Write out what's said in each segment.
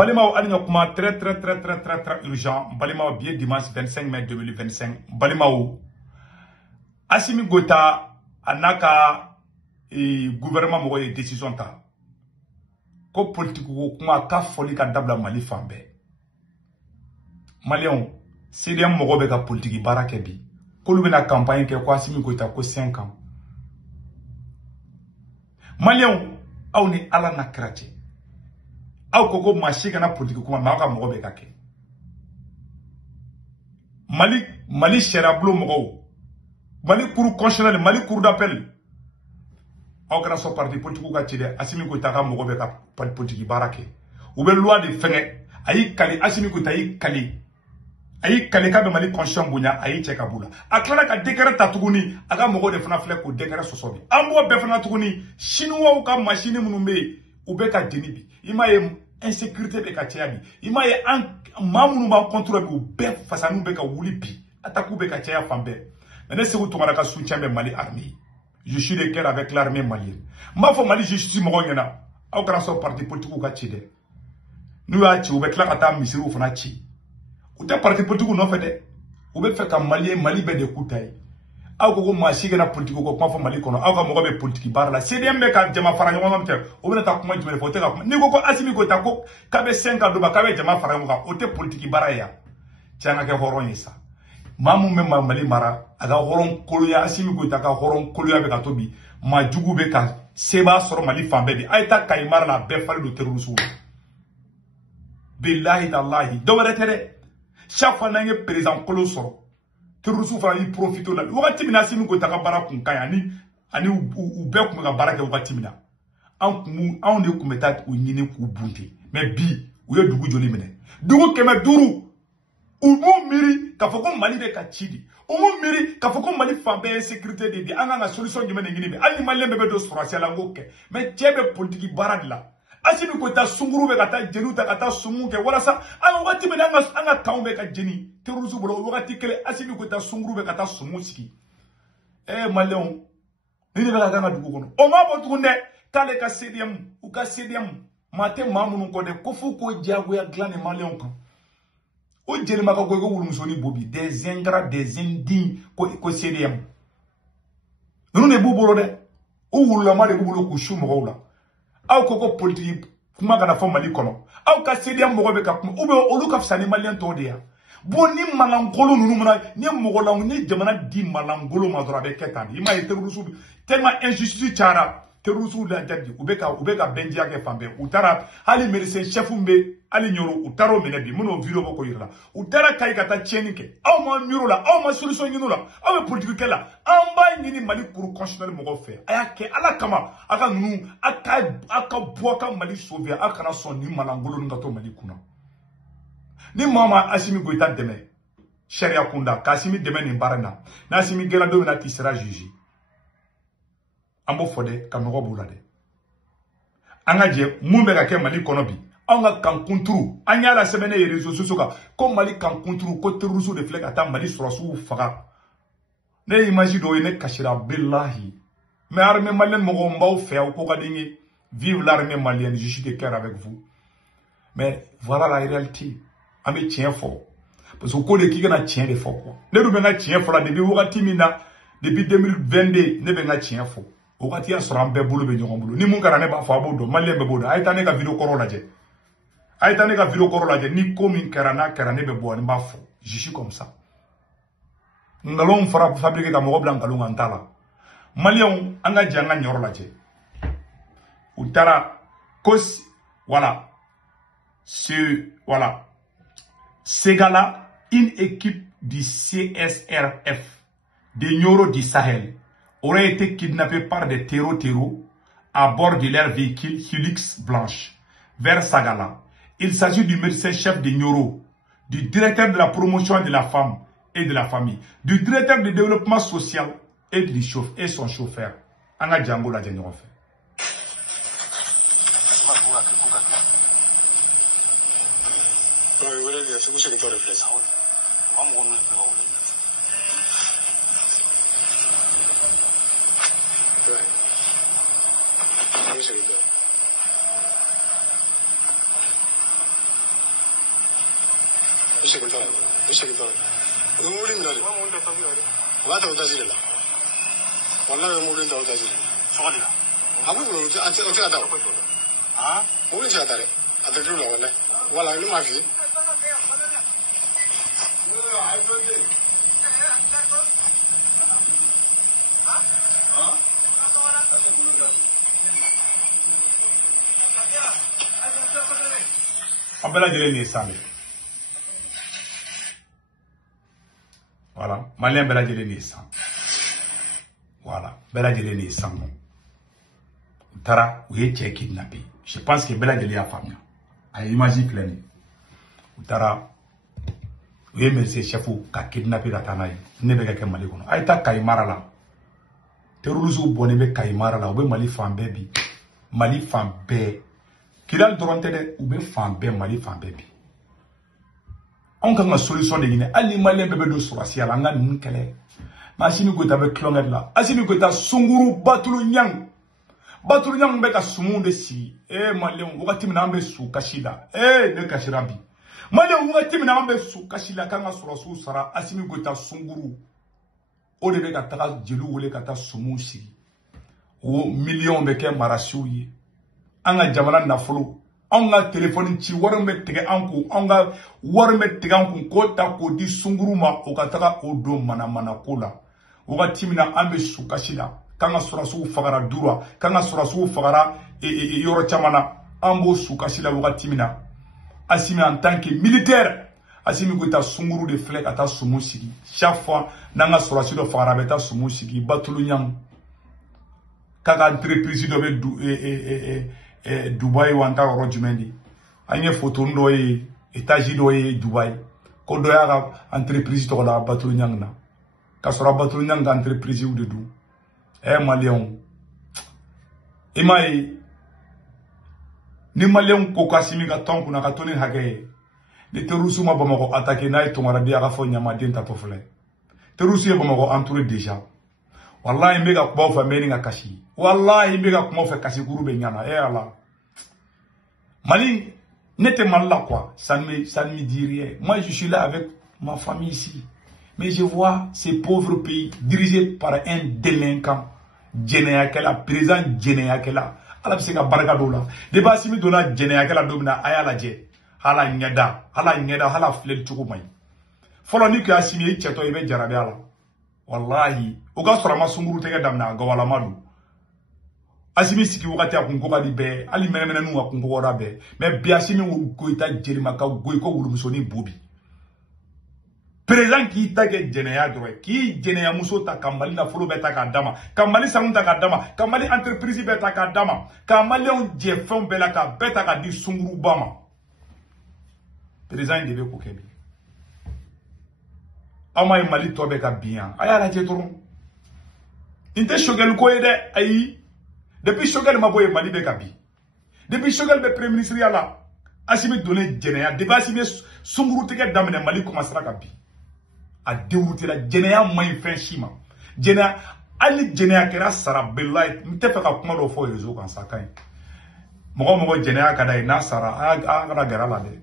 Balimao Alignokuma très urgent. Balimao bien dimanche 25 mai 2025. Balimao Assimi Gota Anaka et gouvernement moye décision ta. Ko politique ko kuma ka foli ka dabla Mali fambe. Malion CDM mogo be ka politique barake bi. Ko lu bena campagne ke ko Assimi Gota ko 5 ans. Malion aw ni ala na krache. Aw koko machi kana politique kuma ma ka mogo be ka ke. Mali sherablo mogo. Mali cour constitutionnel, Mali cour d'appel. Aw kana so parti politique ka chide Assimi Gota ka mogo be ka politique barake. Ou be loi de fenge ayi kali Assimi Gota ayi kali ka be Mali constitution bunya ayi cheka bula. Aklara ka décret tatuguni aga mogo de fana fle ko décret sosobi. Ambo be fana tuguni chinois ka machine munumbe ou be ka denibi. Ima ye insécurité be ka tiabi. Ima ye mamunu ba contrôle be ou be fasanu be ka wuli bi. Ataku be ka tia fambe. Mais c'est où tu m'as soutien de Mali armée. Je suis de cœur avec l'armée malienne. Ma foi Mali justice mo ngena. Aw kana so parti politique ka chide. Nous a chi ou be kla kata misiru fana chi. Ou te parti politique no fede. Ou be fait ka Mali be de kutay. Aw ko ma shi gena politique ko kuma fo Mali kono. Aw ka mo be politique bar la. CDM be ka jama fara ngom te. Ou be ta kuma jumele fo te ka kuma. Ni ko Assimi Gota ko ka be 5 ans do ba ka be jama fara ngom ka. O te politique bara ya. Tianga ke horon yisa. Mamu me Mali mara aga horon koloya Assimi Gota ka horon koloya be ka tobi ma jugu be ka seba soro Mali fambe di ayta kaymara la be fali do terrorisme billahi tallahi do retere chaque fois nange président kolo soro terrorisme fa yi profito la wakati mina Assimi Gota ka bara kun kaya ani u be kuma ka bara ke wakati mina an de kumeta u nyini ku bunte mais bi u ye dugu joli mine dugu keme duru umu miri ka foko Mali be ka chidi umu miri ka foko Mali fambe sécurité de anga solution jumene ngini be ali Mali be do sorasi la ngoke mais tiebe politique barad la Assimi Gota sunguru be kata jenu ta kata sumunke wala sa anga wati be anga kaumbe ka jeni teruzu bolo wakati kele Assimi Gota sunguru be kata sumusiki Malion ni be ka nga dugu kono o ma bo tukunde kale ka CDM u ka CDM mate mamunu ko de kofu ko jago ya glane Malion kan o jeli maka ko wulmusoni bobi des ingrats des indignes ko CDM nous ne bubolo de o wulula ma de bubulo ko shu mo wula aw ko politique kuma kana fo Mali kono aw ka CDM mo be ka kuma o be olu ka fsani Malien to de ya bo ni malangolo nunu muna ni mo la ni jamana di malangolo ma dora be ketani ima e terrorisme tellement injustice chara terrorisme la jadi u be ka bendia ke fambe utara hali medecin chef mbe ali nyoro utaro menebi muno video boko yirla utara kai kata chenike aw ma nyoro la aw ma solution nyino la aw politique kala amba nyini Mali cour constitutionnel mo go fe ayake ala kama aka nu aka boka Mali sauver aka na son ni malangolo ngato Mali kuna ni mama Assimi Gota deme sharia kunda kasimi deme ni barana na Assimi gela do na tisera juge ambo fode kamoko bulade angaje mumbe ka ke Mali kono bi anga kan kunturu anya la semaine et réseaux sociaux ka comme Mali kan kunturu ko terrorisme de flek ata Mali sorosu faga ne imagine do ne kashira billahi mais armée malienne mo mbaw fe ko ka dingi vive l'armée malienne je suis de cœur avec vous mais voilà la réalité ame tien fo parce que ko de ki na tien de fo ko ne do be na tien fo la depuis wakati mina depuis 2022 ne be na tien fo wakati ya sora mbe bulu be nyogo bulu ni mun kana ne ba fo abodo malien be bodo ay tane ka video koro laje Aïta nega video koro laje ni komi karana be bo ni bafo je suis comme ça ngalon fara fabriquer ka mo blanc ngalon antala malien anga janga nyoro laje utara kos voilà c'est là une équipe du CSRF de Nioro du Sahel aurait été kidnappée par des terreaux à bord de leur véhicule Hilux blanche vers Sagala. Il s'agit du médecin-chef de Nioro, du directeur de la promotion de la femme et de la famille, du directeur de développement social et son chauffeur. Anga Django la Django fait. Voilà, Malien Bella Djelé sang. Voilà, Bella Djelé sang. Tara, oui, tu es kidnappé. Je pense que Bella Djelé a famille. A imagine plein. Tara, oui, mais c'est chef qui a kidnappé la Tanaï. Ne veut que Mali. Aïta Kaimara là. Terrorisme bonne Kaimara là. Ou Mali fan baby. Mali fan bé. Qu'il a le droit de ou fan bé Mali fan baby. On a une solution de Guinée. Ali Malien bébé de Sourasi à l'anga Nkele. Masimi Gota avec Clonget là. Asimi Gota Sunguru Batulu Nyang. Batulu Nyang beka sumu de si. Malien, wakati mnambe su kashida. De kashirabi. Malien, wakati mnambe su kashida kanga Sourasu Sara. Asimi Gota Sunguru. O de beka taka jelu wole kata sumu si. O million beke marashu yi. Anga jamana nafolo. On a téléphone ci warme tege anko on ga warme tege anko kota ko di sunguruma o kataka o do mana kola o ga timina ambe sukashila kanga surasu fagara dura kanga surasu fagara yoro chamana ambo sukashila o ga timina asimi en tant que militaire asimi ko ta sunguru de flek ata sumusigi chaque fois nanga surasu do fagara beta sumusigi batulu nyang kaka entreprise do be Dubai wanta oro jumendi anye photo ndo e étage do e Dubai ko do ya entreprise to la batulu nyangna ka sora batulu nyanga entreprise u de du Malien imai ni Malien ko kasimi ka tonku na ka toni hage ni terusu ma bamako attaquer na e to marabia ka fo nyama denta to fle terusu e bamako entouré déjà wallahi mbega ko fa meni nga kashi wallahi mbega ko mo fa kashi gurube nyama Allah Mali n'était mal là quoi, ça ne me dit rien. Moi je suis là avec ma famille ici. Mais je vois ces pauvres pays dirigés par un délinquant, Djeneyakela, président Djeneyakela. Allah se ka baraka do la. De ba simi dona Djeneyakela domina ayala je. Hala nyada, hala flel chuko mai. Folo ni ko asimi cheto ibe jarabe ala. Wallahi, o ga sora masunguru tege damna ga wala madu. Asimi siki wakati ya kungoka di be, ali mene nuwa kungoka be, me biasimi goita jelima ka goiko wulumusoni bobi. Prezan ki tage jeneya droit, ki jeneya muso ta kambali na folo beta ka dama, kambali sanun ta ka dama, kambali entreprise beta ka dama, kambali on jefon bela ka beta ka di sunguru bama. Prezan debe kokebi. Ama mali tobe ka bien, aya la jetron. Inte shogel ko ede ayi. Depuis Choguel m'a boye Mali Bekabi. Depuis Choguel be premier ministre là, Asimi donné Djenea, depuis Asimi Sunguru teke damene Mali commencera Kabi. A dérouter la Djenea main fin chima. Djenea ali Djenea kera sara belai, m'te fait ka kuma do fo réseau kan sa kan. Mogo Djenea kada na sara a gara la de.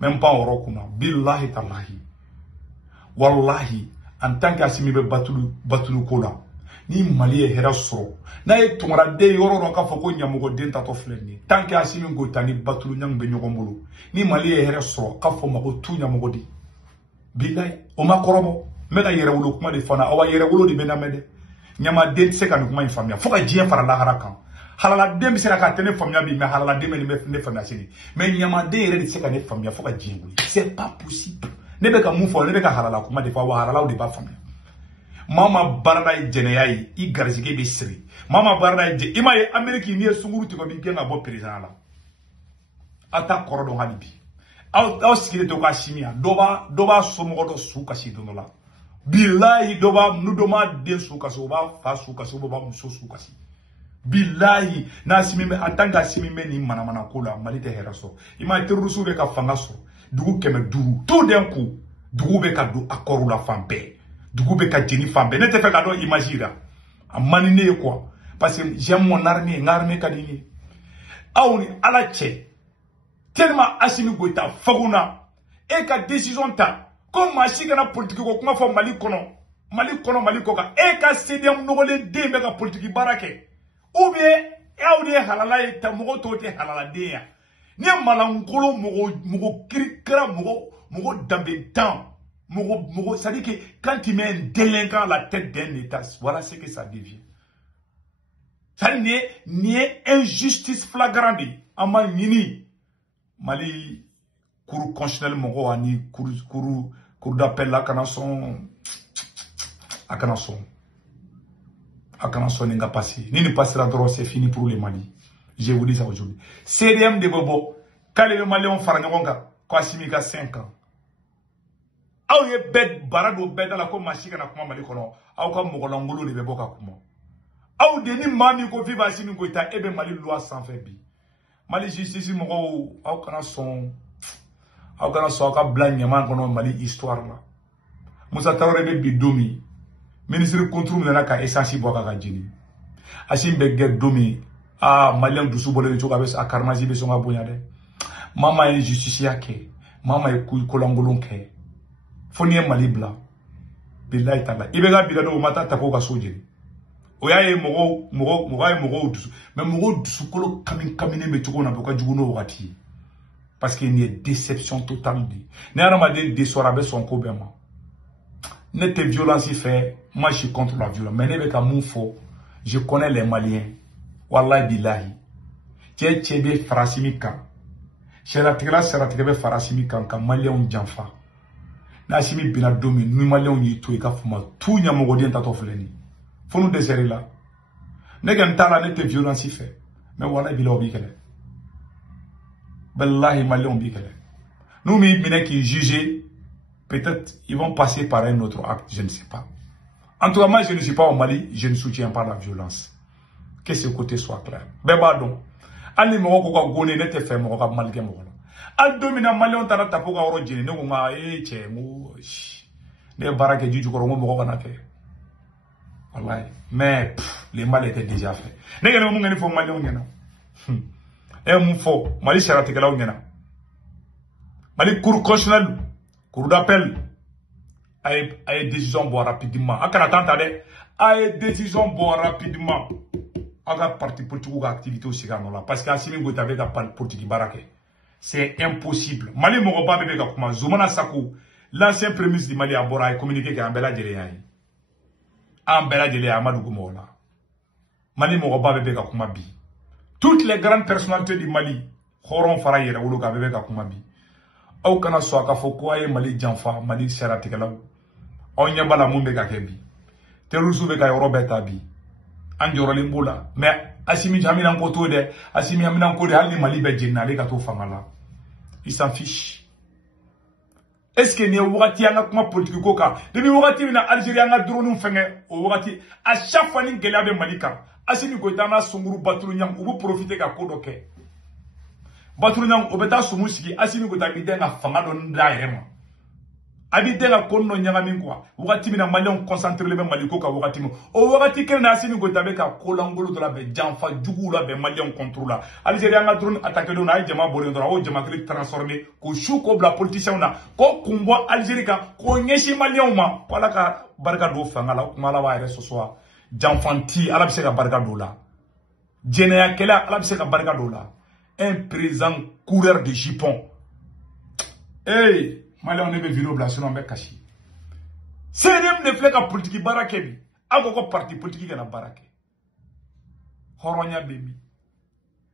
Même pas oro kuna. Billahi tallahi. Wallahi en tant qu'Asimi be batulu kola. Ni Mali e hera soro. Na ye tumara de yoro ron ka foko nyamugo den ta to fleni tant que asimi ngo tani batulu nyang be nyogo mbulu ni Mali e here so ka fo mako tu nyamugo di bilay o makorobo mega yere wulo kuma de fana awa yere wulo di benamede nyama den se ka kuma infamia foka jien fara la harakan halala dem se ka tene famia bi me halala dem ne famia sini mais nyama de yere di se ka ne famia foka jien wuli c'est pas possible ne be ka mu fo ne be ka halala kuma de fa wa halala de ba famia mama barada jeneya yi I garzige be siri mama barada je ima ye Ameriki ni sunguru ti ko bi genga bo president la ata korodo halibi aw sikile to ka shimia doba somo do su ka shi donola billahi doba nudoma de su ka so ba fa su ka so ba muso su ka shi billahi na simime atanga simime ni mana kola malite heraso ima terrusu be ka fanga so dugu keme duru to den ku dugu be ka do akoru la fambe dugu be ka jeni fambe ne te fe ka do imaginer a manine quoi parce que j'aime mon armée kanini awni ala che tellement Assimi Goïta faguna e ka décision ta ko maa si kana politique ko kuma fɔ Mali kɔnɔ kɔkan e ka CEDEAO nɔgɔlen den bɛ ka politique baara kɛ ou bien aw de ye halala ye ta mɔgɔ tɔw tɛ halala den ya ni ye malankolo mɔgɔ kirikira mɔgɔ danbetan mɔgɔ c'est à dire que quand tu mets un délinquant à la tête d'un état voilà ce que ça devient. Ça n'est injustice flagrante de ama nyini Mali cour constitutionnel mogo ani cour d'appel la kana son n'est passé ni ne passera droit c'est fini pour le Mali. Je vous dis ça aujourd'hui. CDM de bobo quand les Maliens fara ngonga ko asimi ka 5 ans aw ye bed barado bedala ko mashika na kuma Mali kono aw ka mogolangolo de bebo ka kuma aw de ni mami ko viva asimi ko ita ebe Mali loi sans fait bi Mali justice mogo aw kana son ka blanc nyama kono Mali histoire la Moussa Traoré be bidomi ministre contre na ka essence bo ka jini asim be guerre domi Malien dusu bole to ka be akarmaji be so nga bonya de mama e justice yake mama e kolangolon ke foni Mali bla billahi taala ibega bigado mata tako ka soje o yaye mogo dusu mais mogo dusu kolo kamine me tuko na boka juguno wakati parce qu'il y a une déception totale ne aramade de sorabe son ko bema ne te violence fait moi je suis contre la violence mais ne be ka mun fo je connais les Maliens wallahi billahi be farasimika seratikebe farasimika ka Maliens janfa na simi bina domi nu Maliens yi to ka fuma tout nya mogo den tato fleni fonu deseri la ne gan tala ne te violence fait mais wallahi billahi bi kele wallahi Maliens bi kele nous mi bina qui juger peut-être ils vont passer par un autre acte je ne sais pas en tout cas moi je ne suis pas au Mali je ne soutiens pas la violence que ce côté soit clair beba donc ali mo ko ko gone ne te fait mo ko malike mo al domina Maliens tara tapo ka oro jeni ne ko ma che mo ne barake juju ko mo ko kana ke wallahi mais les mal étaient déjà faits ne ngene mo ngene fo Maliens ngena e mo fo Mali sharati kala ngena Mali cour constitutionnel cour d'appel ay décision bo rapidement akana tanta de ay décision bo rapidement aga parti politique ou activité aussi là parce que Assimi Goïta avec la politique barake c'est impossible Mali mo ba bebe ka kuma Zoumana Sakou l'ancien premier ministre du Mali abora et communiqué ka ambela jele yayi ambela jele Amadou Goumola Mali mo ba bebe ka kuma bi toutes les grandes personnalités du Mali khoron fara yera wolo ka bebe ka kuma bi aw kana so aka fo ko ay Mali janfa Mali seratikala aw nyambala mumbe ka kebi terusu be ka yorobeta bi anjorole mbola mais Assimi jamina ko to de Assimi amina ko de halni Mali be jenna le ka to fangala il s'en fiche est-ce que ne wakati anga kuma politique ko ka debi wakati na Algérie anga drone fenge o wakati à chaque fois ni gela be Malika Assimi ko tana sunguru batulu nyam ubu profiter ka ko doke batulu nyam obeta sumusiki Assimi ko tabide nga fanga don ndairema abide nga konno nyanga min quoi wakati mina Maliens concentrer le Mali ko ka wakati mo o wakati kel na Assimi ko tabe ka kolangolo to la be janfa jugu la be Maliens contrôle Algérie nga drone attaquer don ay jama bolé do o jama kri transformer ko chou ko la politicien na ko kumbo Algérie ka ko nyeshi Maliens ma wala ka barka do fanga la kuma la wa re so so janfanti ala bise ka barka do la jeneya kela ala bise ka barka do la un président coureur de jupon hey Maliens ne be vidéo bla sinon be kashi CDM ne fleka politique barake bi ako parti politique na barake horonya bemi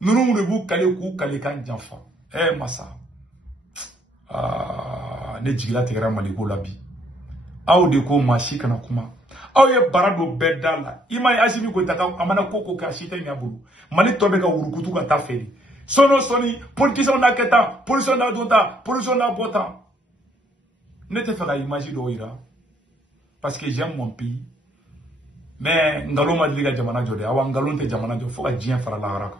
nunu ne bu kale ku kale kan janfa massa ne jigila tegera Mali ko labi aw de ko mashi kana kuma aw ye barado bedala imay Assimi ko taka amana koko ka shita nyabulu Mali tobe ka urukutu ka tafeli sono soni politicien na keta politicien na donta politicien na bota ne te fera image do ira parce que j'aime mon pays mais ngalo ma diga jamana jode awa ngalo te jamana jode foka jien fara la haraka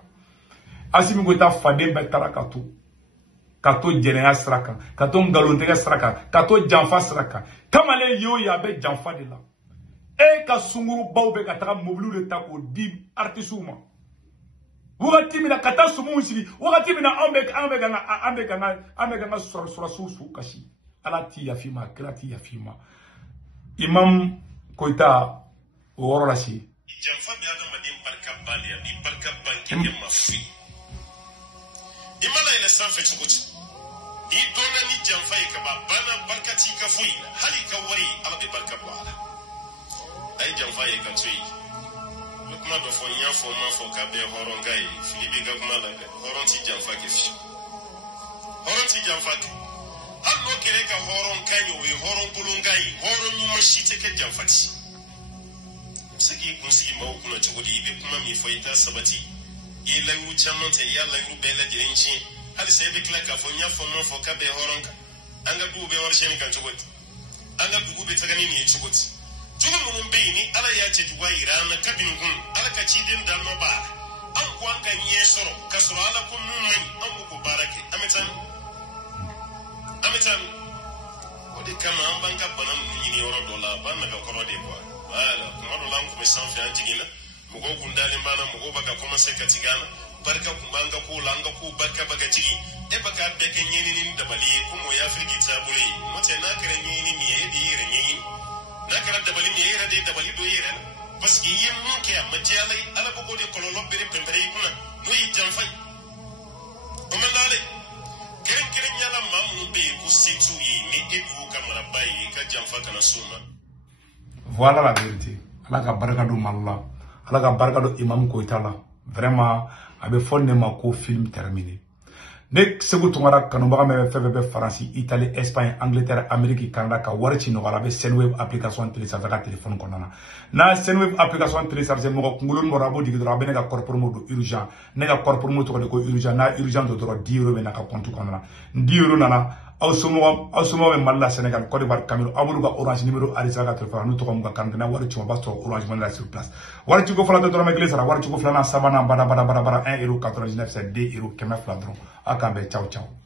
Assimi Goïta fade betara kato jenea sraka kato ngalo te sraka kato janfa sraka kamale yo ya be janfa de la e ka sunguru bawbe ka taka mobulu de tako di artisuma wagati mina kata sumu sigi wagati mina ambe ganga sura su kashi alati yafima krati yafima Imam Koita woro la si jamfa bi adama din barka bali ya bi barka banki ya mafi imala ila sanfe tsukuti ni dona ni jamfa ya kaba bana barkati ka fui hali ka wari ala bi barka bala ai jamfa ya ka tui kuma do fo nya fo ma fo ka be horon gai filibi ga kuma la horon ti jamfa ke fi horon ti jamfa ke hallo kere ka horon kanyo we horon bulungai horon mu mashite ke jamfati sigi kunsi ma kuna chugudi ibe kuma mi foita sabati ye la yu chamante ya la yu bela jirinchi hali sebe kila ka fo nya fo mo fo ka be horonka anga du be warsheni kan chugudi anga du be tagani ni chugudi jumu mun be ni ala ya ce duwa irana kabin gun ala ka ci din da no ba an ko an kan ye soro ka soro ala kun mun mai an ku barake amitan odi kama an banka banam ni yoro dola ban na ka koro de kwa wala kuma do lan ko san fi anjigina mugo kundale bana mugo baka kuma sai ka tigana barka kumbanga ko langa ko barka baka jigi e baka be ke nyeni ni dabali ko mo ya firgi tabuli mote na kare nyeni ni e di yere nyeni na kare dabali ni yere de dabali do yere paski yim mun ke amjalai ala ko de kololo bere pembere kuna no yi jamfai o mandale keren yala mamu be ko setu yi ni edu kamara bayi ka jamfa kana suma. Voilà la vérité. Allah ka baraka do malla. Allah ka baraka do Imam Koita la. Vraiment, abe fonne ma ko film terminé. Nek segu tungara kanu baga me febe France, Italie, Espagne, Angleterre, Amérique, Canada ka warchi no wala be Senweb application télécharger ka téléphone konana. Na Senweb application télécharger mo ngulun mo rabo digi do abene ka corpor mo do urgent. Ne ka corpor mo to ko urgent na urgent do 10 euro be na ka compte konana. 10 euro nana Awsumo be Malla Sénégal Côte d'Ivoire Cameroun amulu ka orange numéro arisa ka téléphone nu to ko mo ka na wari ci mo basto orange mo la sur place. Wari ci ko fala do do ma glissara wari ci ko fala na sabana bada 1 euro 99 c'est 2 euro kemer fla dron. Akambe ciao ciao.